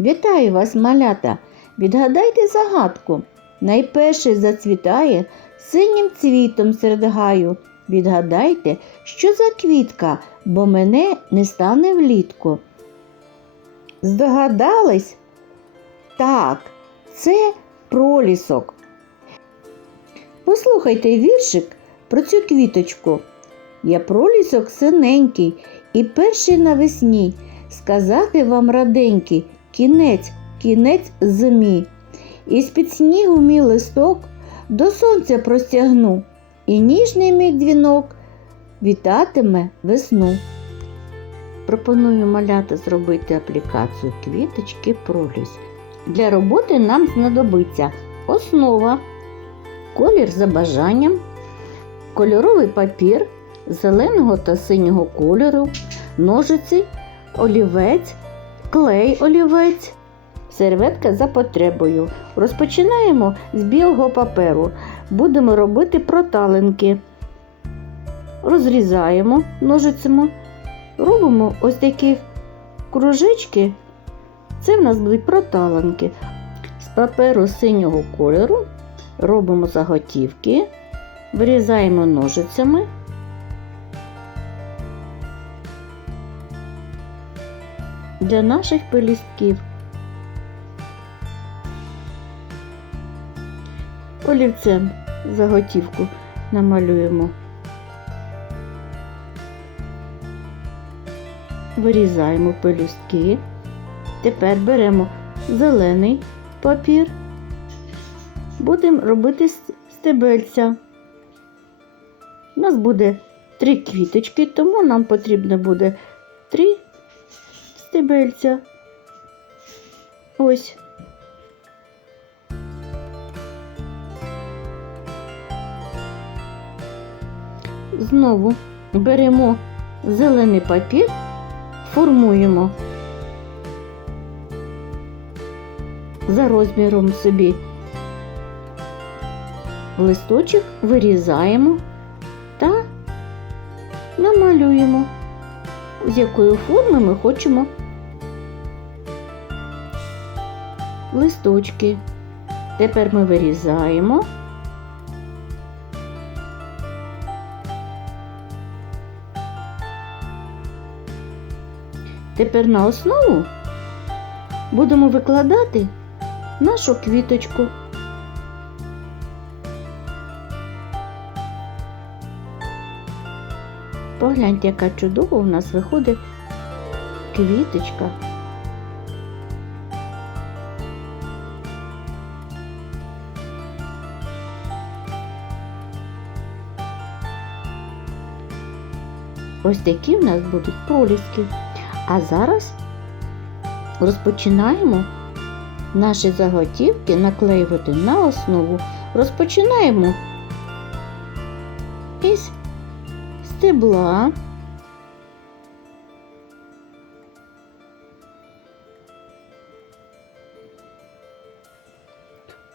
Вітаю вас, малята! Відгадайте загадку. Найперший зацвітає синім цвітом серед гаю. Відгадайте, що за квітка, бо мене не стане влітку. Здогадались? Так, це пролісок. Послухайте віршик про цю квіточку. Я пролісок синенький і перший навесні. Сказати вам раденький, кінець, кінець зимі. І з-під снігу мій листок до сонця простягну, і ніжний мій дзвінок вітатиме весну. Пропоную маляти зробити аплікацію квіточки проліс. Для роботи нам знадобиться основа, колір за бажанням, кольоровий папір зеленого та синього кольору, ножиці, олівець, клей олівець, серветка за потребою. Розпочинаємо з білого паперу. Будемо робити проталинки. Розрізаємо ножицями, робимо ось такі кружечки. Це в нас будуть проталинки. З паперу синього кольору робимо заготівки, вирізаємо ножицями. Для наших пелюстків. Олівцем заготівку намалюємо. Вирізаємо пелюстки. Тепер беремо зелений папір. Будемо робити стебельця. У нас буде три квіточки, тому нам потрібно буде стебельця. Ось. Знову беремо зелений папір, формуємо за розміром собі листочок, вирізаємо та намалюємо, з якої форми ми хочемо листочки. Тепер ми вирізаємо. Тепер на основу будемо викладати нашу квіточку. Погляньте, яка чудова у нас виходить квіточка. Ось такі в нас будуть проліски. А зараз розпочинаємо наші заготівки наклеювати на основу. Розпочинаємо із стебла.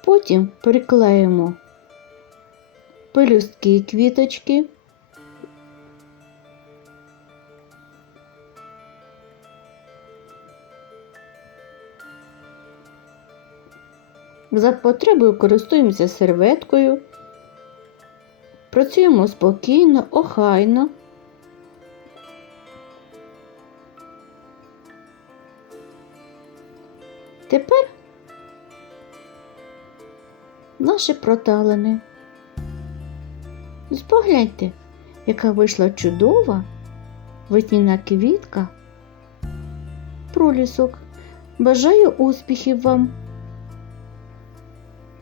Потім приклеїмо пелюстки квіточки. За потребою користуємося серветкою. Працюємо спокійно, охайно. Тепер наші проталини. Ось Погляньте, яка вийшла чудова весняна квітка. Пролісок. Бажаю успіхів вам!